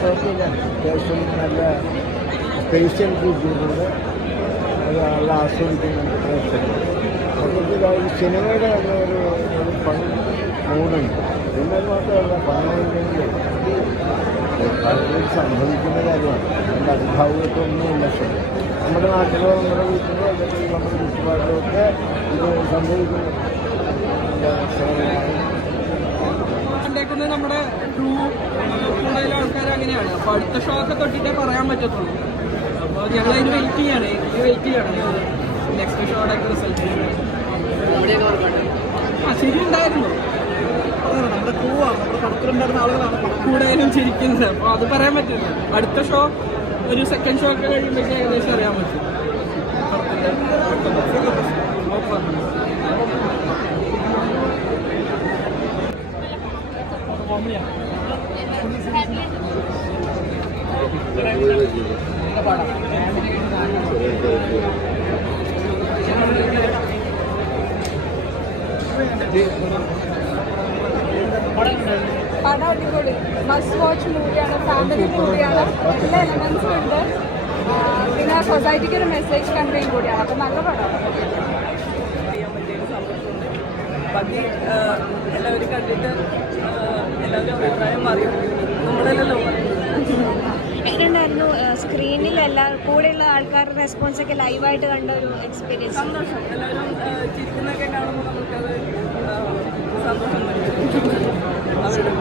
കുഴപ്പമില്ല, അത്യാവശ്യം നല്ല ടേസ്റ്റ് എനിക്ക് കിട്ടിയിട്ടുണ്ട്. അത് നല്ല ആസ്വദിക്കുന്നുണ്ട് പ്രേക്ഷകർ. മൊത്തത്തിൽ ആ സിനിമയുടെ ഒരു ഫൺ മൂടുണ്ട്. പിന്നെ അത് മാത്രമല്ല, ഫണ്ണുണ്ടെങ്കിൽ സംഭവിക്കുന്ന കാര്യമാണ്. അതിൻ്റെ അനുഭാവത്തൊന്നുമില്ല. നമ്മുടെ നാട്ടിലോ നമ്മുടെ വീട്ടിലോ അല്ലെങ്കിൽ നമ്മുടെ ചുറ്റുപാടിലോ ഒക്കെ ഇത് സംഭവിക്കുന്നു. നമ്മുടെ ട്രൂ കൂടുതൽ ആൾക്കാർ അങ്ങനെയാണ്. അപ്പോൾ അടുത്ത ഷോ ഒക്കെ തൊട്ടിട്ടേ പറയാൻ പറ്റത്തുള്ളൂ. അപ്പോൾ ഞങ്ങൾ അതിന് വെയിറ്റ് ചെയ്യണം നെക്സ്റ്റ് ഷോയുടെ റിസൾട്ട്. ശരിയുണ്ടായിരുന്നു, നമ്മുടെ ട്രൂവാണ്, നമ്മുടെ പടത്തിലുണ്ടായിരുന്ന ആളുകളാണ് കൂടുതലും ചിരിക്കുന്നത്. അപ്പോൾ അത് പറയാൻ പറ്റില്ല. അടുത്ത ഷോ ഒരു സെക്കൻഡ് ഷോ ഒക്കെ കഴിയുമ്പോഴേക്കും ഏകദേശം അറിയാൻ പറ്റും പടത്തിൻ്റെ. പടം അടിപൊളി, മസ്റ്റ് വാച്ച് മൂവിയാണ്, ഫാമിലി മൂവിയാണ്, എല്ലാ എലമെന്റ്സും ഉണ്ട്. പിന്നെ സൊസൈറ്റിക്ക് ഒരു മെസ്സേജ് കൺവേ കൂടിയാണ്. അപ്പം നല്ല പടമാണ്. ബാക്കി എല്ലാവരും കണ്ടിട്ട് എല്ലാവരും അഭിപ്രായം പറയും. നമ്മളെല്ലാം എങ്ങനെയുണ്ടായിരുന്നു സ്ക്രീനിൽ കൂടെയുള്ള ആൾക്കാരുടെ റെസ്പോൺസ് ഒക്കെ ലൈവായിട്ട് കണ്ട ഒരു എക്സ്പീരിയൻസ്? സന്തോഷം. എല്ലാവരും ചിരിക്കുന്നൊക്കെ കാണുമ്പോൾ നമുക്കത് സന്തോഷം വരും. അവരുടെ